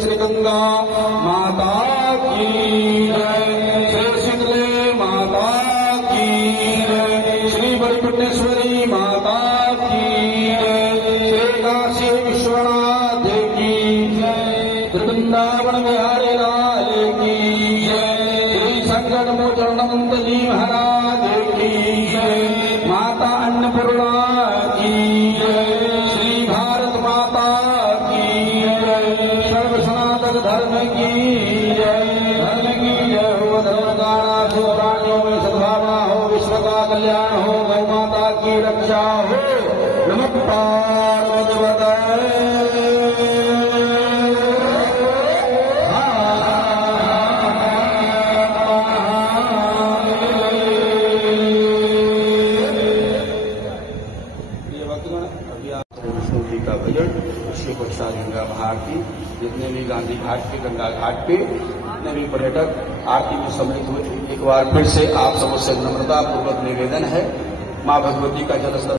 श्री गंगा माता की जय, श्री शीतले माता की जय, श्री बड़ी पुण्येश्वरी माता की जय, श्री काशी विश्वनाथ की जय, वृंदावन बिहारी लाल की जय, श्री संकट मोचन अनंत जी महाराज की जय, माता अन्नपूर्णा की जय, श्री भारत माता की जय, सर्व सनातन धर्म की जय, धर्म की जय हो, धर्म गाना हो, प्राणियों में सद्भावना हो, विश्व का कल्याण हो, गौ माता की रक्षा हो। नमः पार्वती विष्णु जी का भजन, श्री प्रसाद गंगा महाआरती, जितने भी गांधी घाट पे, गंगा घाट पे जितने भी पर्यटक आरती में सम्मिलित हुए, एक बार फिर से आप सबसे नम्रता पूर्वक निवेदन है, मां भगवती का जलस्तर